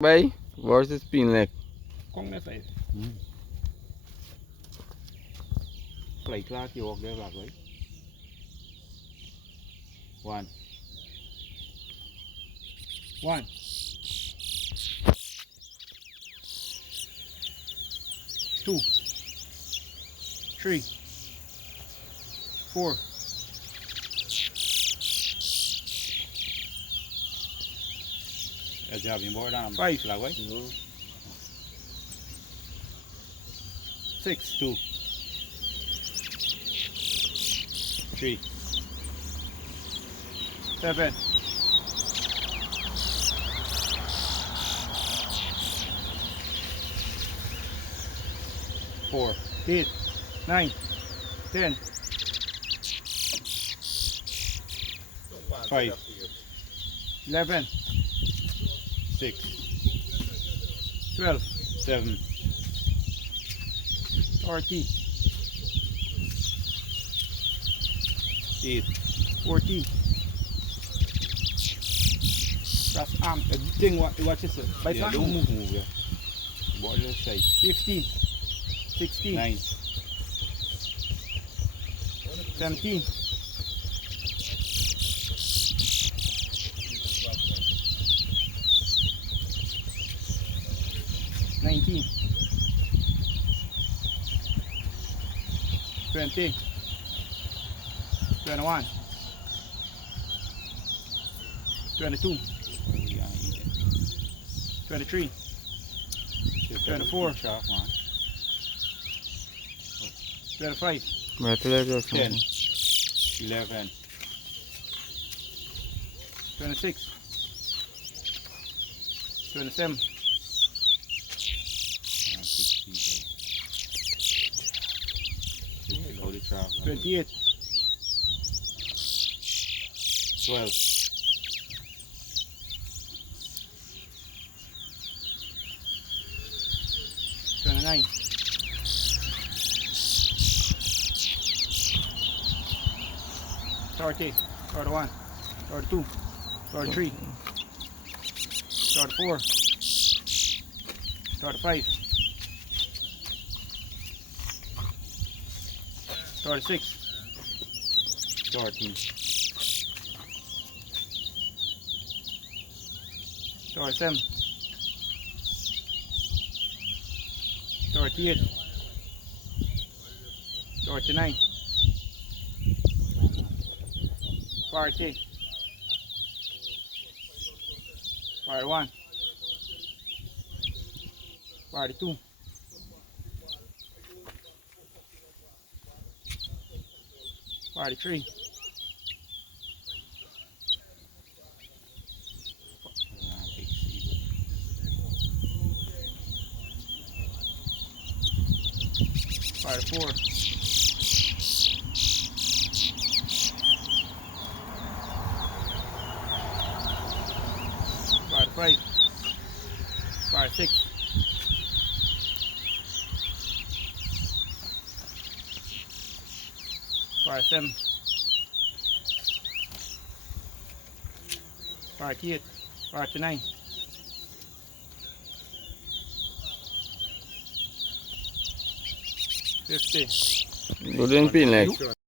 Bay versus Pinlek. Con nó phải play class vô để lạc lấy. One. One. Two. Three. Four. Giờ mình bỏ ra five là vậy. Six, two, three, seven, four, eight, nine, 10, 5, 11, 6, 12, 7, 40, 8, 14. That's arm. The thing what is it? By Yeah, don't don't move. Yeah. What do you say? 15, 16, 9, 17, 19, 20, 21, 22, 23, 24, 25, Betul 10, 11, 26, 27, 28, 12, 29, 30, 31, 32, 33, 34, 35, 36, 37, 38, 39, 40, 41, 42, 43, 44, 45, 46, 47, 48, 49, 50. Golden Pinlek.